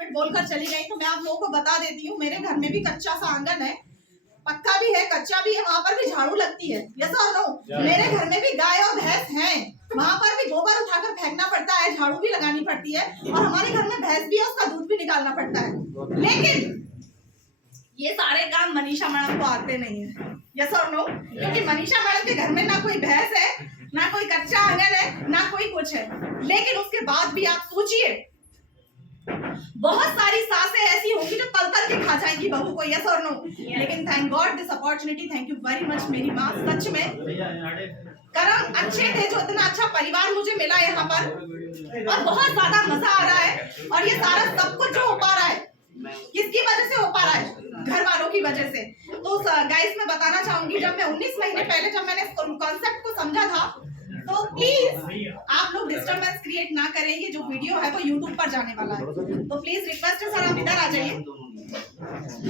Minute बोलकर चली गई, तो मैं आप लोगों को बता देती हूँ, मेरे घर में भी कच्चा सा आंगन है, पक्का भी है, कच्चा भी है, वहाँ पर भी झाड़ू लगती है। यस और नो? मेरे घर में भी गाय और भैंस हैं, वहाँ पर भी गोबर उठाकर फेंकना पड़ता है, झाड़ू भी लगानी पड़ती है, और हमारे घर में भैंस भी है, उसका दूध भी निकालना पड़ता है। लेकिन ये सारे काम मनीषा मैडम को आते नहीं है। यस और नो? क्योंकि मनीषा मैडम के घर में ना कोई भैंस है, ना कोई कच्चा आंगन है, ना कोई कुछ है। लेकिन उसके बाद भी आप सोचिए, बहुत सारी सासें ऐसी होंगी जो तल तल के खा जाएंगी बहू को। यस और नो? लेकिन thank God this opportunity, thank you very much मेरी माँ, सच में करम अच्छे थे जो इतना अच्छा परिवार मुझे मिला यहाँ पर, और बहुत ज्यादा मजा आ रहा है। और ये सारा सब कुछ जो हो पा रहा है, किसकी वजह से हो पा रहा है? घर वालों की वजह से। तो गाइस मैं बताना चाहूंगी, जब मैं 19 महीने पहले जब मैंने कॉन्सेप्ट को समझा था, तो प्लीज आप लोग डिस्टर्बेंस क्रिएट ना करें, ये जो वीडियो है वो यूट्यूब पर जाने वाला है, तो प्लीज रिक्वेस्ट है सर आप इधर आ जाइए।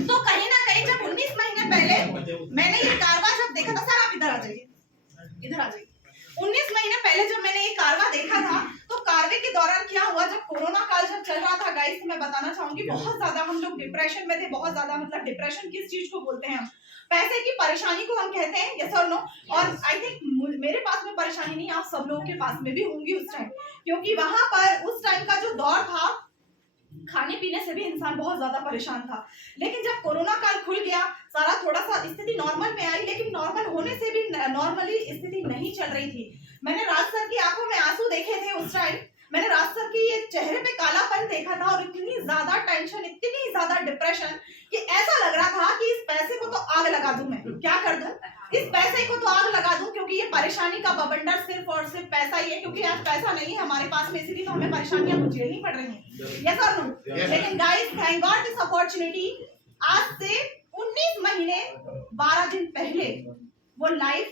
तो कहीं ना कहीं जब 19 महीने पहले मैंने ये कारवा जब देखा था, सर आप इधर आ जाइए, इधर आ जाइए। 19 महीने पहले जब मैंने ये कारवा देखा था, तो कारवे के दौरान क्या हुआ, जब कोरोना काल जब चल रहा था गाइस, मैं बताना चाहूंगी बहुत ज्यादा हम लोग डिप्रेशन में थे, बहुत ज्यादा, मतलब डिप्रेशन किस चीज को बोलते हैं हम, पैसे की परेशानी को हम कहते हैं। यस और नो? और आई थिंक मेरे पास में परेशानी नहीं, आप सब लोगों के पास में भी होंगी उस टाइम, क्योंकि वहां पर उस टाइम का जो दौर था, खाने पीने से भी इंसान बहुत ज्यादा परेशान था। लेकिन जब कोरोना काल खुल गया, सारा थोड़ा सा स्थिति नॉर्मल में आई, लेकिन नॉर्मल होने से भी नॉर्मली स्थिति नहीं चल रही थी। मैंने राज सर की आंखों में आंसू देखे थे उस टाइम, मैंने राज सर की ये चेहरे पे कालापन देखा था, और इतनी ज्यादा टेंशन, इतनी ज्यादा डिप्रेशन, कि ऐसा लग रहा था कि इस पैसे को तो आग लगा दूं, मैं क्या कर दूं, इस पैसे को तो आग लगा दूं, क्योंकि ये परेशानी का बवंडर सिर्फ और सिर्फ पैसा ही है। क्योंकि आज पैसा नहीं है हमारे पास में, इसीलिए तो हमें परेशानियां झेलनी पड़ रही हैं। यस और नो? लेकिन guys thank God this opportunity, आज से 19 महीने 12 दिन पहले वो लाइव,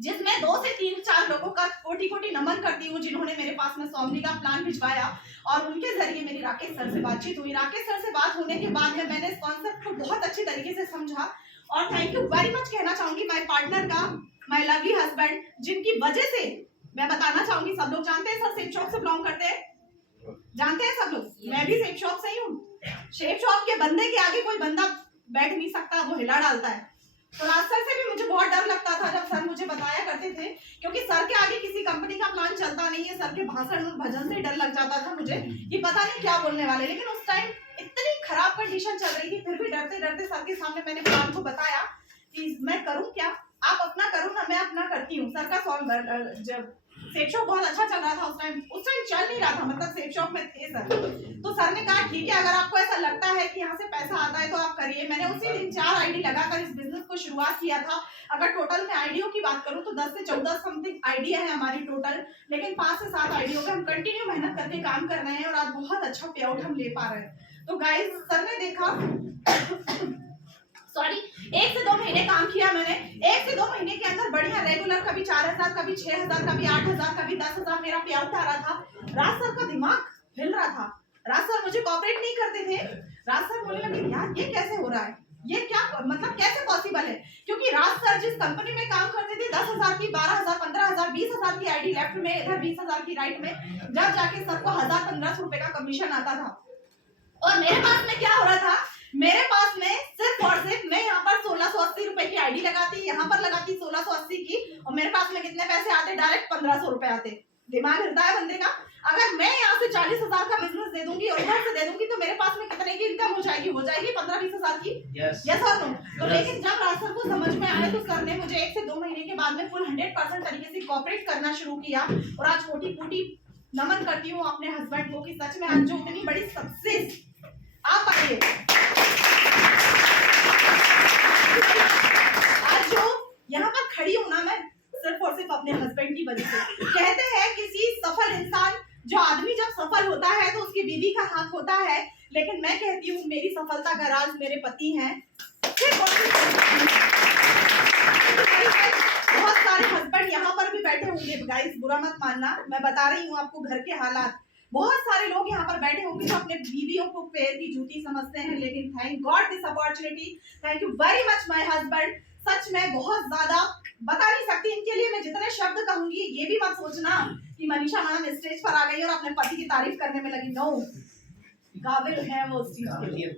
जिसमें 2 से 3-4 लोगों का कोटि कोटि नमन करती हूँ, जिन्होंने मेरे पास में स्वामी का प्लान भिजवाया, और उनके जरिए मेरी राकेश सर से बातचीत हुई। राकेश सर से बात होने के बाद में मैंने इस कॉन्सेप्ट को बहुत अच्छी तरीके से समझा, और थैंक यू वेरी मच कहना चाहूंगी माय पार्टनर का, माय लवली हस्बैंड, जिनकी वजह से मैं बताना चाहूंगी, सब लोग जानते हैं सर शेप शॉप से बिलोंग करते हैं, जानते हैं सब लोग, मैं भी शेप शॉप से ही हूँ। शेप शॉप के बंदे के आगे कोई बंदा बैठ नहीं सकता, वो हिला डालता है। तो राज सर से भी मुझे बहुत डर लगता था जब सर मुझे बताया करते थे, क्योंकि सर के आगे किसी कंपनी का प्लान चलता नहीं है, सर के भाषण और भजन से डर लग जाता था मुझे कि पता नहीं क्या बोलने वाले। लेकिन उस टाइम इतनी खराब कंडीशन चल रही थी, फिर भी डरते डरते सर के सामने मैंने प्लान को बताया कि मैं करूं क्या, आप अपना करो ना, मैं अपना करती हूँ। सर का सॉन्ग जब सेप शॉप बहुत अच्छा चल रहा था उस टाइम चल नहीं रहा था, मतलब सेप शॉप में थे सर, तो सर ने कहा ठीक है, अगर आपको ऐसा लगता है कि यहाँ से पैसा आता है तो आप करिए। मैंने उसी दिन 4 आईडी लगाकर इस बिजनेस को शुरुआत किया था। अगर टोटल में आईडियों की बात करूँ तो 10 से 14 समथिंग आइडिया है हमारी टोटल, लेकिन 5 से 7 आइडियों पे हम कंटिन्यू मेहनत करके काम कर रहे हैं, और आज बहुत अच्छा पे आउट हम ले पा रहे हैं। तो गाइस सर ने देखा सॉरी 1 से 2 महीने काम किया मैंने, 1 से 2 महीने के अंदर बढ़िया रेगुलर, कभी 4000, कभी 6000, कभी 8000, कभी 10,000 मेरा पे आउट आ रहा था। राज सर का दिमाग हिल रहा था, राज सर मुझे कोऑपरेट नहीं करते थे। राज सर बोलने लगे यार ये कैसे हो रहा है, ये क्या मतलब कैसे पॉसिबल है, क्योंकि राज सर जिस कंपनी में काम करते थे 10,000 की, 12,000, 15,000, 20,000 की आईडी लेफ्ट में, इधर 20,000 की राइट में, जब जाके सर को 1000-1500 रुपए का कमीशन आता था। और मेरे पास में क्या हो रहा था, मेरे पास में सिर्फ और सिर्फ मैं यहाँ पर 1680 रुपए की आईडी लगाती, यहाँ पर लगाती 1680 की, और मेरे पास में कितने पैसे आते, डायरेक्ट 1500 रुपए आते। दिमाग हिलता है बंदे का। अगर मैं यहाँ से 40,000 का बिजनेस दे दूंगी और इधर से दे दूंगी, तो मेरे पास में कितने की इनकम हो जाएगी, 15-20 हजार की। यस और नो? तो लेकिन जब राज सर को समझ में आया, तो सर ने मुझे 1 से 2 महीने के बाद में फुल 100% तरीके से कोऑपरेट करना शुरू किया, और आज कोटि कोटि नमन करती हूँ अपने हस्बैंड को कि सच में आज जो इतनी बड़ी सक्सेस आप आइए, आज जो यहाँ पर खड़ी हूँ ना, मैं सिर्फ और सिर्फ अपने हस्बैंड की वजह से। कहते हैं किसी सफल इंसान, जो आदमी जब सफल होता है तो उसकी बीवी का हाथ होता है, लेकिन मैं कहती हूँ मेरी सफलता का राज मेरे पति हैं। बहुत सारे हस्बैंड यहाँ पर भी बैठे होंगे गाइस, बुरा मत मानना, मैं बता रही हूँ आपको घर के हालात। बहुत सारे लोग यहाँ पर बैठे होंगे जो अपने बीवियों को पैर की जूती समझते हैं, लेकिन thank God this opportunity, thank you very much my husband. सच में बहुत ज्यादा बता नहीं सकती इनके लिए मैं जितने शब्द कहूंगी। ये भी मत सोचना कि मनीषा मैडम स्टेज पर आ गई और अपने पति की तारीफ करने में लगी, नो काबिल है वो उस चीज के लिए।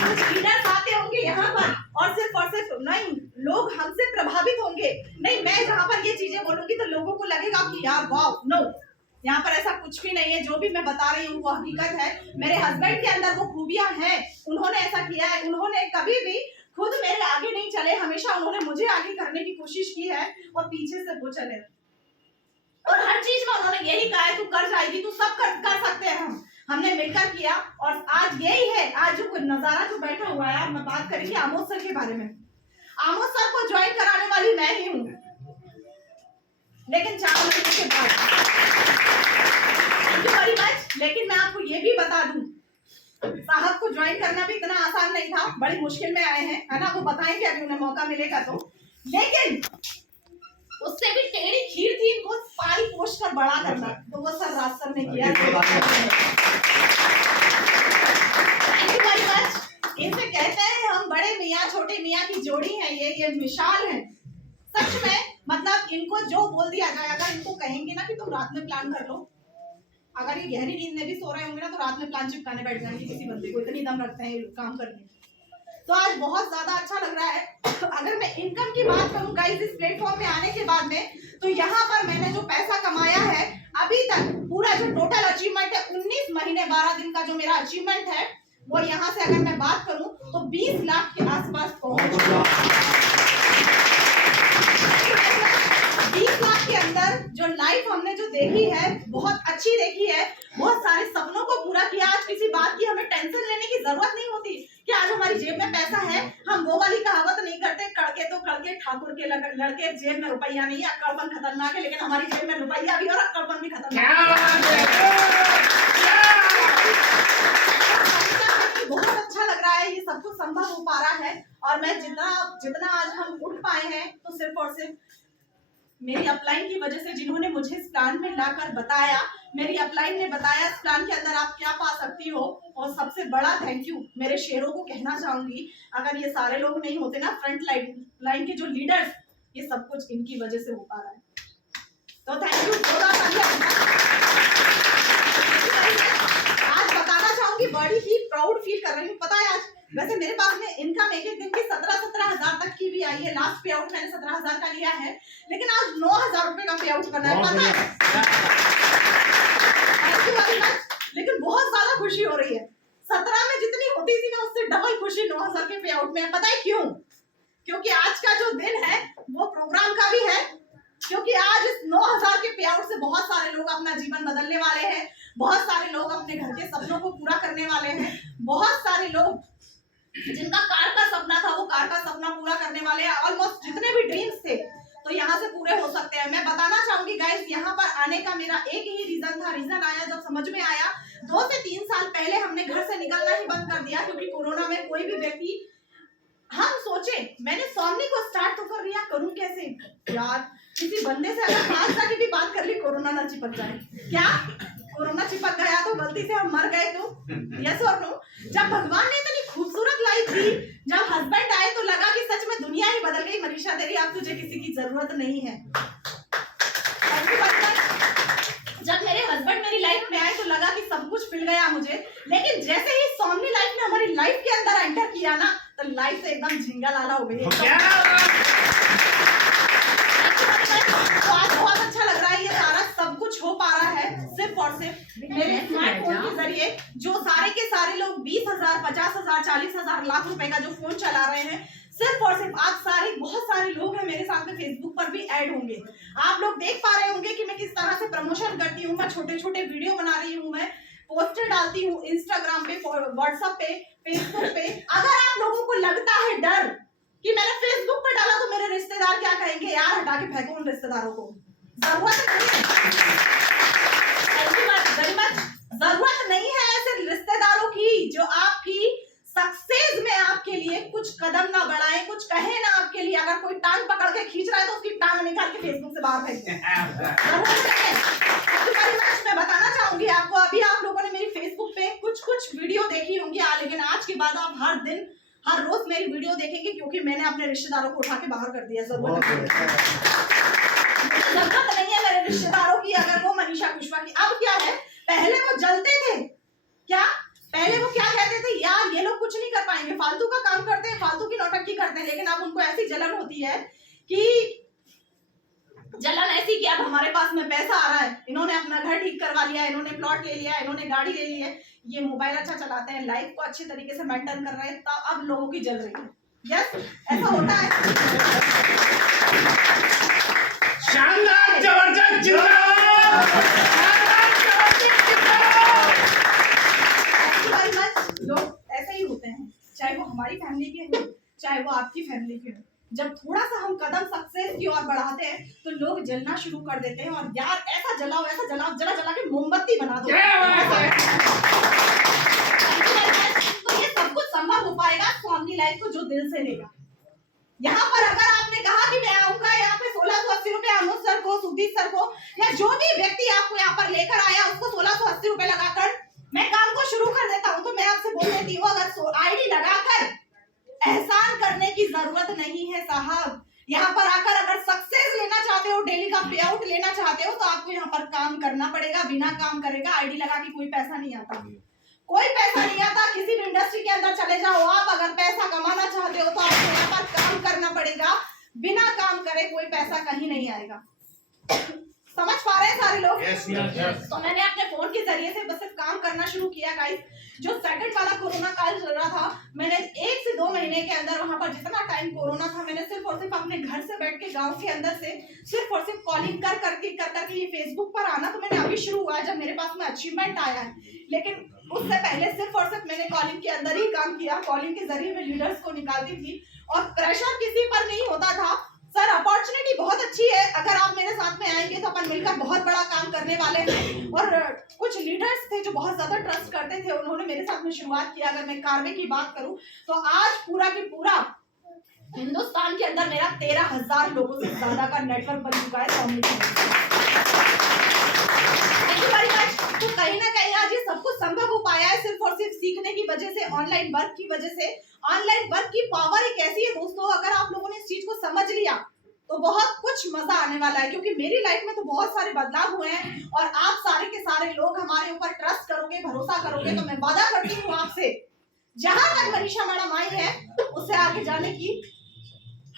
कुछ लीडर्स आते होंगे यहाँ पर और सिर्फ नहीं, लोग हमसे प्रभावित होंगे। नहीं, मैं जहाँ पर ये चीजें बोलूंगी तो लोगों को लगेगा कि यार वाह, नो, यहाँ पर ऐसा कुछ भी नहीं है। जो भी मैं बता रही हूँ वो हकीकत है। मेरे हस्बैंड के अंदर वो खूबियां हैं, उन्होंने ऐसा किया है। उन्होंने कभी भी खुद मेरे आगे नहीं चले, हमेशा उन्होंने मुझे आगे करने की कोशिश की है और पीछे से वो चले। और हर चीज में उन्होंने यही कहा है, तू कर जाएगी, तू सब कर सकते हैं। हमने मिलकर किया और आज यही है। आज जो नजारा जो बैठा हुआ है, मैं बात करेंगे आमोद सर के बारे में। आमोद सर को ज्वाइन कराने वाली मैं ही हूँ, लेकिन 4 महीने के बाद। Thank you very much. लेकिन मैं आपको ये भी बता दूं, साहब को ज्वाइन करना भी इतना आसान नहीं था, बड़ी मुश्किल में आए हैं, है ना। वो बताएंगे अभी उन्हें मौका मिलेगा तो। लेकिन उससे भी टेढ़ी खीर थी इनको पारी पोष कर बड़ा करना, तो वो सर राज सर ने किया। Thank you very much. इनसे कहते हैं हम बड़े मियाँ छोटे मियाँ की जोड़ी है, ये मिसाल है सच में। मतलब इनको जो बोल दिया जाए, अगर इनको कहेंगे ना कि तुम रात में प्लान कर लो, अगर ये गहरी नींद में भी सो रहे होंगे ना तो रात में प्लान चिपकाने बैठ जाएंगे किसी बंदे को, इतनी दम रखते हैं ये काम करने। तो आज बहुत ज्यादा अच्छा लग रहा है। अगर मैं इनकम की बात करूं गाइस, इस प्लेटफॉर्म में आने के बाद में, तो यहाँ पर मैंने जो पैसा कमाया है अभी तक, पूरा जो टोटल अचीवमेंट है 19 महीने 12 दिन का जो मेरा अचीवमेंट है, वो यहाँ से अगर मैं बात करूं तो 20 लाख के आसपास पहुंच। 20 लाख के अंदर जो लाइफ हमने जो देखी है, बहुत अच्छी देखी है। बहुत सारे सपनों को पूरा किया। आज किसी बात की हमें टेंशन लेने की जरूरत नहीं होती कि आज हमारी जेब में पैसा है। हम वो वाली कहावत नहीं करते, कड़के तो कड़के ठाकुर के लड़के, जेब में रुपया नहीं है। अक्कड़पन खतरनाक है, लेकिन हमारी जेब में रुपया भी और अक्कड़पन भी खतरनाक है। बहुत अच्छा लग रहा है, ये सब कुछ संभव हो पा रहा है। और मैं जितना आज हम उठ पाए हैं, तो सिर्फ और सिर्फ मेरी अपलाइन की वजह से, जिन्होंने मुझे इस प्लान में लाकर बताया। मेरी अपलाइन ने बताया इस प्लान के अंदर आप क्या पा सकती हो। और सबसे बड़ा थैंक यू मेरे शेरों को कहना चाहूंगी, अगर ये सारे लोग नहीं होते ना, फ्रंट लाइन के जो लीडर्स, ये सब कुछ इनकी वजह से हो पा रहा है। तो थैंक यू। आज बताना चाहूंगी, बड़ी ही प्राउड फील कर रही हूँ। पता है, आज वैसे मेरे पास में इनकम एक दिन की 17 हजार तक की भी आई है। लास्ट पे आउट मैंने 17,000 का लिया है, लेकिन आज 9,000 रुपए का पे आउट करना है। पता है, लेकिन बहुत ज्यादा खुशी हो रही है। 17 में जितनी होती थी ना, उससे डबल खुशी 9,000 के पे आउट में है। पता है क्यों? क्योंकि आज का जो दिन है वो प्रोग्राम का भी है। क्योंकि आज इस 9,000 के पे आउट से बहुत सारे लोग अपना जीवन बदलने वाले हैं। बहुत सारे लोग अपने घर के सपनों को पूरा करने वाले हैं। बहुत सारे लोग जिनका कार का सपना था, वो कार का सपना पूरा करने वाले हैं। ऑलमोस्ट जितने भी ड्रीम्स थे, तो यहाँ से पूरे हो सकते हैं। मैं बताना चाहूंगी गाइस, यहाँ पर आने का मेरा एक ही रीजन था। रीजन आया जब समझ में आया, 2 से 3 साल पहले हमने घर से निकलना ही बंद कर दिया, क्योंकि कोरोना में कोई भी व्यक्ति, हम सोचे, मैंने सोमनी को स्टार्ट तो कर लिया, करूं कैसे यार, किसी बंदे से अगर 5 जाके भी बात कर ली, कोरोना ना चिपक जाए। क्या कोरोना चिपक गया तो गलती से हम मर गए तो? यस और नो? जब भगवान ने इतनी खूबसूरत लाइफ दी, जब हस्बैंड आए तो लगा कि सच में दुनिया ही बदल गई। मनीषा तेरी, अब तुझे किसी की जरूरत नहीं है। जब मेरे हस्बैंड मेरी लाइफ में आए तो लगा कि सब कुछ मिल गया मुझे। लेकिन जैसे ही सोमनी लाइफ ने हमारी लाइफ के अंदर एंटर किया ना, तो लाइफ से एकदम झिंगा लाला हो गई। तो आज बहुत अच्छा लग रहा है, ये सारा सब कुछ हो पा रहा है सिर्फ और सिर्फ मेरे स्मार्टफोन के जरिए। जो सारे के सारे लोग 20,000, 50,000, 40,000, लाख रुपए का जो फोन चला रहे हैं, सिर्फ और सिर्फ आज सारे बहुत सारे लोग हैं मेरे साथ में, फेसबुक पर भी ऐड होंगे। आप लोग देख पा रहे होंगे कि मैं किस तरह से प्रमोशन करती हूँ। मैं छोटे छोटे वीडियो बना रही हूँ, मैं पोस्टर डालती हूँ इंस्टाग्राम पे, व्हाट्सएप पे, फेसबुक पे। अगर आप लोगों को लगता है डर कि मैंने फेसबुक पे डाला तो मेरे रिश्तेदार क्या कहेंगे, यार हटा के फेंको उन रिश्तेदारों को, जरूरत नहीं है ऐसे रिश्तेदारों की जो आपकी सक्सेस में आपके लिए कुछ कदम ना बढ़ाए, कुछ कहे ना आपके लिए। अगर कोई टांग पकड़ के खींच रहा है तो उसकी टांग निकाल के फेसबुक से बाहर फेंक दो। मैं बताना चाहूंगी आपको, अभी आप लोगों ने मेरी फेसबुक पे कुछ वीडियो देखी होंगी, लेकिन आज के बाद आप हर दिन हर रोज मेरी वीडियो देखेंगे, क्योंकि मैंने अपने रिश्तेदारों को उठा के बाहर कर दिया। जरूरत जरूरत नहीं है मेरे रिश्तेदारों की, अगर वो मनीषा कुशवाहा की। अब क्या है, पहले वो जलते थे, क्या पहले वो क्या कहते थे, यार ये लोग कुछ नहीं कर पाएंगे, फालतू का काम करते हैं, फालतू की नौटंकी करते हैं। लेकिन अब उनको ऐसी जलन होती है कि जलन ऐसी कि अब हमारे पास में पैसा आ रहा है, इन्होंने अपना घर ठीक करवा लिया, इन्होंने प्लॉट ले लिया, इन्होंने गाड़ी ले ली है, ये मोबाइल अच्छा चलाते हैं, लाइफ को अच्छे तरीके से मेंटेन कर रहे हैं, तब अब लोगों की जल रही है। यस, ऐसा होता है। शानदार, जबरदस्त, जिंदाबाद। लोग ऐसे ही होते हैं, चाहे वो हमारी फैमिली के हो, चाहे वो आपकी फैमिली के हो। जब थोड़ा सा हम कदम सक्सेस की ओर बढ़ाते हैं तो लोग जलना शुरू कर देते हैं, और यार ऐसा जलाओ, ऐसा जलाओ, जला जला के मोमबत्ती बना दो। तो ये सब कुछ संभव हो पाएगा स्वामी लाइफ को जो दिल से लेगा। यहाँ पर अगर आपने कहा कि मैं आऊंगा यहाँ पे 1680 रुपए अनुज सर को, सुदीप सर को, या जो भी व्यक्ति आपको यहाँ पर लेकर आया उसको 1680 रुपए लगाकर मैं काम को शुरू कर देता हूँ, तो मैं आपसे बोल देती हूँ, अगर आईडी लगाकर एहसान करने की जरूरत नहीं है साहब। यहाँ पर आकर अगर सक्सेस लेना चाहते हो, डेली का पे आउट लेना चाहते हो, तो आपको यहाँ पर काम करना पड़ेगा। बिना काम करेगा आईडी लगा के कोई पैसा नहीं आता, कोई पैसा नहीं आता। किसी भी इंडस्ट्री के अंदर चले जाओ आप, अगर पैसा कमाना चाहते हो तो आपको यहाँ पर काम करना पड़ेगा। बिना काम करे कोई पैसा कहीं नहीं आएगा। समझ पा रहे हैं सारे लोग? तो मैंने अपने फोन के जरिए से बस काम करना शुरू किया गाइस। जो सेकंड वाला कोरोना काल चल रहा था, मैंने 1 से 2 महीने के अंदर वहां पर जितना टाइम कोरोना था, मैंने सिर्फ और सिर्फ अपने घर से बैठ के गांव के अंदर से सिर्फ और सिर्फ कॉलिंग कर करके ये फेसबुक पर आना तो मैंने अभी शुरू हुआ है, जब मेरे पास में अचीवमेंट आया है। लेकिन उससे पहले सिर्फ और सिर्फ मैंने कॉलिंग के अंदर ही काम किया। कॉलिंग के जरिए मैं लीडर्स को निकालती थी और प्रेशर किसी पर नहीं होता था। सर अपॉर्चुनिटी बहुत अच्छी है, अगर आप मेरे साथ में आएंगे तो अपन मिलकर बहुत बड़ा काम करने वाले हैं। और कुछ लीडर्स थे जो बहुत ज्यादा ट्रस्ट करते थे, उन्होंने मेरे साथ में शुरुआत किया। अगर मैं कार्वे की बात करूं तो आज पूरा की पूरा हिंदुस्तान के अंदर मेरा 13,000 लोगों से ज्यादा का नेटवर्क बन चुका है। तो कहीं ना कहीं आज ये सब कुछ संभव हो पाया है सिर्फ और सिर्फ सीखने की वजह से, ऑनलाइन वर्क की वजह से। ऑनलाइन वर्क की पावर एक ऐसी है दोस्तों, अगर आप लोगों ने इस चीज को समझ लिया तो बहुत कुछ मजा आने वाला है। क्योंकि मेरी लाइफ में तो बहुत सारे बदलाव हुए हैं और आप सारे के सारे लोग हमारे ऊपर ट्रस्ट करोगे, भरोसा करोगे, तो मैं वादा करती हूँ आपसे, जहां तक मनीषा मैडम आई है उससे आगे जाने की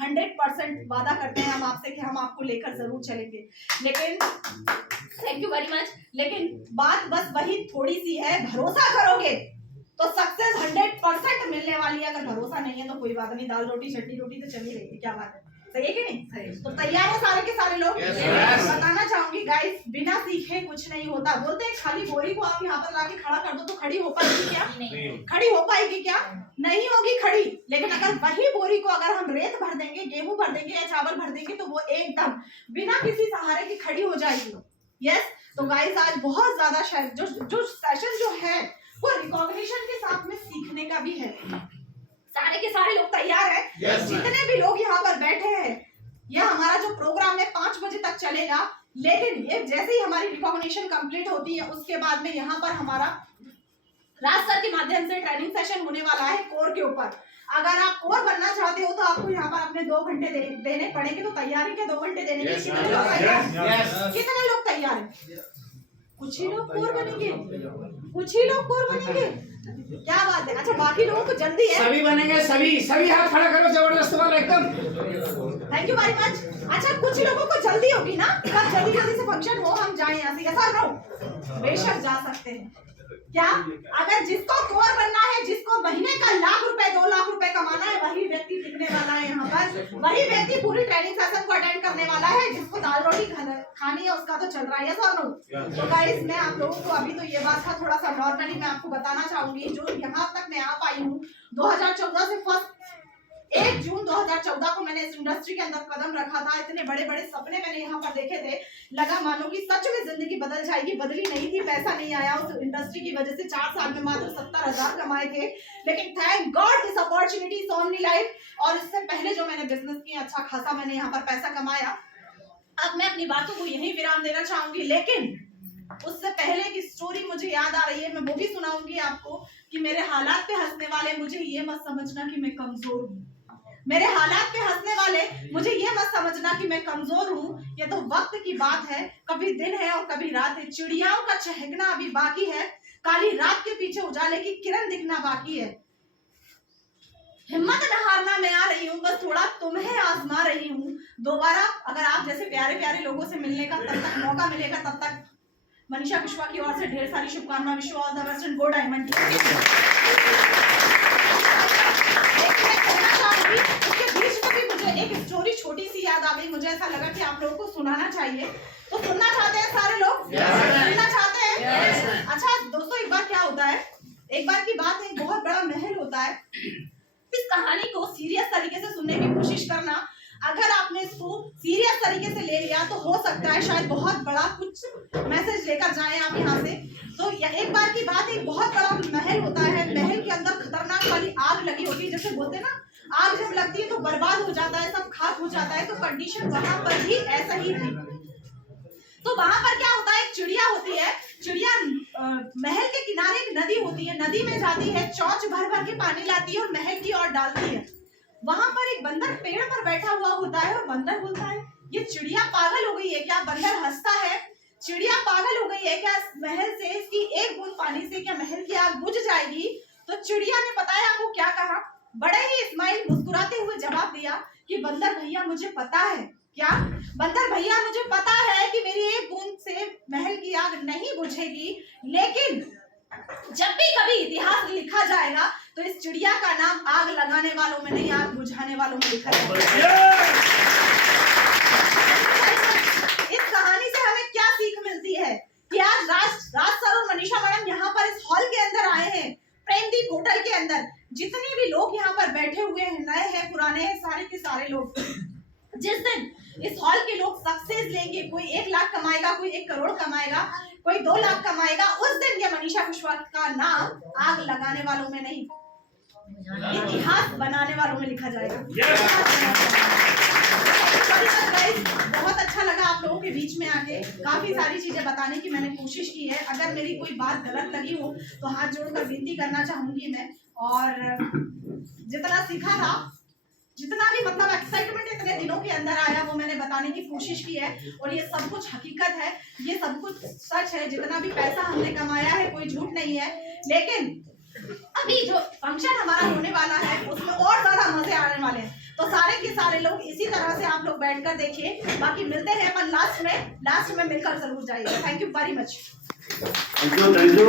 100% वादा करते हैं हम आपसे कि हम आपको लेकर जरूर चलेंगे। लेकिन थैंक यू वेरी मच। लेकिन बात बस वही थोड़ी सी है, भरोसा करोगे तो सक्सेस 100% मिलने वाली है। अगर भरोसा नहीं है तो कोई बात नहीं, दाल रोटी चटनी रोटी तो चली रहेगी। क्या बात है, सही है कि नहीं? सही। तो तैयार है सारे के सारे लोग? बताना चाहूंगी गाइस, बिना सीखे कुछ नहीं होता। बोलते हैं खाली बोरी को आप यहाँ पर लाके खड़ा कर दो तो खड़ी हो पाएगी क्या? नहीं। खड़ी हो पाएगी क्या? नहीं होगी खड़ी। लेकिन अगर वही बोरी को अगर हम रेत भर देंगे, गेहूं भर देंगे या चावल भर देंगे तो वो एकदम बिना किसी सहारे की खड़ी हो जाएगी। यस। तो गाइस आज बहुत ज्यादा जो सेशन जो है वो रिकॉग्निशन के साथ में सीखने का भी है। सारे के सारे लोग तैयार हैं? जितने भी लोग यहाँ पर बैठे हैं, यह हमारा जो प्रोग्राम है 5 बजे तक चलेगा। लेकिन ये जैसे ही हमारी रिकॉग्निशन कंप्लीट होती है उसके बाद में यहाँ पर हमारा राज सर के माध्यम से ट्रेनिंग सेशन होने वाला है कोर के ऊपर। अगर आप कोर बनना चाहते हो तो आपको यहाँ पर अपने 2 घंटे देने पड़ेंगे। तो तैयारी के 2 घंटे देने के कितने लोग तैयार हैं? कुछ ही लोग कोर बनेंगे, कुछ ही लोग कोर बनेंगे। क्या बात है। अच्छा बाकी लोगों को जल्दी है? सभी बनेंगे, सभी हाथ खड़ा करो, जबरदस्त वाला एकदम। Thank you very much. अच्छा कुछ लोगों को जल्दी होगी ना, कब जल्दी से फंक्शन हो हम जाए यहाँ से, ऐसा रहो बेशक जा सकते हैं। क्या अगर जिसको कोर बनना है, जिसको महीने का 1 लाख रुपए 2 लाख रुपए कमाना है, वही व्यक्ति टिकने वाला है यहाँ पर। वही व्यक्ति पूरी ट्रेनिंग सेशन को अटेंड करने वाला है। जिसको दाल रोटी खानी है उसका तो चल रहा है। तो गाइस मैं आप लोगों को अभी तो ये बात था थोड़ा सा नॉर्मली मैं आपको बताना चाहूंगी। जो यहाँ तक मैं आ पाई हूँ 2014 से 1 जून 2014 को मैंने इस इंडस्ट्री के अंदर कदम रखा था। इतने बड़े बड़े सपने मैंने यहाँ पर देखे थे, लगा मानो कि सच में जिंदगी बदल जाएगी। बदली नहीं थी, पैसा नहीं आया उस इंडस्ट्री की वजह से। 4 साल में मात्र 70,000 कमाए थे। लेकिन thank God this opportunity so many life. और इससे पहले जो मैंने बिजनेस किया अच्छा खासा मैंने यहाँ पर पैसा कमाया। अब मैं अपनी बातों को यही विराम देना चाहूंगी, लेकिन उससे पहले की स्टोरी मुझे याद आ रही है, मैं वो भी सुनाऊंगी आपको कि मेरे हालात पे हंसने वाले मुझे ये मत समझना कि मैं कमजोर हूँ। मेरे हालात पे हंसने वाले, मुझे ये मत समझना कि मैं कमजोर हूँ, ये तो वक्त की बात है। कभी दिन है और कभी रात है, चिड़ियाओं का चहकना अभी बाकी है, काली रात के पीछे उजाले की किरण दिखना बाकी है। हिम्मत न हारना, मैं आ रही हूँ, बस थोड़ा तुम्हें आजमा रही हूँ। दोबारा अगर आप जैसे प्यारे प्यारे लोगों से मिलने का तब तक मौका मिलेगा, तब तक मनीषा विश्वा की ओर से ढेर सारी शुभकामना। विश्व all the best and go diamond. उसके बीच में भी मुझे एक स्टोरी छोटी सी याद आ गई, मुझे ऐसा लगा कि आप लोगों को सुनाना चाहिए। तो सुनना चाहते हैं सारे लोग? सुनना चाहते हैं? अच्छा दोस्तों, एक बार क्या होता है, एक बार की बात है, बहुत बड़ा महल होता है। इस कहानी को सीरियस तरीके से सुनने की कोशिश करना। अगर आपने इसको सीरियस तरीके से ले लिया तो हो सकता है शायद बहुत बड़ा कुछ मैसेज लेकर जाएं आप यहाँ से। तो एक बार की बात, एक बहुत बड़ा महल होता है, महल के अंदर खतरनाक वाली आग लगी होती है। जैसे बोलते हैं ना, आग जब लगती है तो बर्बाद हो जाता है, सब खाक हो जाता है। तो कंडीशन वहां पर भी ऐसा ही थी। तो वहां पर क्या होता है, एक चिड़िया होती है, चिड़िया महल के किनारे एक नदी होती है, नदी में जाती है, चौच भर भर के पानी लाती है और महल की ओर डालती है। वहां पर एक बंदर पेड़ पर बैठा हुआ होता है और बंदर बोलता है, ये चिड़िया पागल हो गई है क्या? बंदर हंसता है, चिड़िया पागल हो गई है क्या? महल से इसकी एक बूंद पानी से क्या महल की आग बुझ जाएगी? तो चिड़िया ने पता है आपको क्या कहा? बड़े ही स्माइल मुस्कुराते हुए जवाब दिया कि बंदर भैया मुझे पता है। क्या? बंदर भैया मुझे पता है कि मेरी एक बूंद से महल की आग नहीं बुझेगी, लेकिन जब भी कभी इतिहास लिखा जाएगा तो इस चिड़िया का नाम आग लगाने वालों में नहीं, आग बुझाने वालों में लिखा जाएगा। इस कहानी से हमें क्या सीख मिलती है कि आज राज सर और मनीषा मैडम यहाँ पर इस हॉल के अंदर आए हैं, प्रेमदीप होटल के अंदर। जितने भी लोग यहाँ पर बैठे हुए हैं, नए हैं पुराने हैं, सारे के सारे लोग, जिस दिन इस हॉल के लोग सक्सेस लेंगे, कोई 1 लाख कमाएगा, कोई 1 करोड़ कमाएगा, कोई 2 लाख कमाएगा, उस दिन ये मनीषा विश्वास का नाम आग लगाने वालों में नहीं, इतिहास बनाने वालों में लिखा जाएगा। बहुत अच्छा लगा आप लोगों के बीच में आके, काफी सारी चीजें बताने की मैंने कोशिश की है। अगर मेरी कोई बात गलत लगी हो तो हाथ जोड़कर विनती करना चाहूंगी मैं। और जितना सीखा था, जितना भी मतलब एक्साइटमेंट इतने दिनों के अंदर आया, वो मैंने बताने की कोशिश की है। और ये सब कुछ हकीकत है, ये सब कुछ सच है। जितना भी पैसा हमने कमाया है कोई झूठ नहीं है, लेकिन अभी जो फंक्शन हमारा होने वाला है उसमें और ज्यादा मजे आने वाले हैं। तो सारे के सारे लोग इसी तरह से आप लोग बैठकर देखिए। बाकी मिलते हैं अपन लास्ट में मिलकर जरूर जाइए। Thank you very much. Thank you.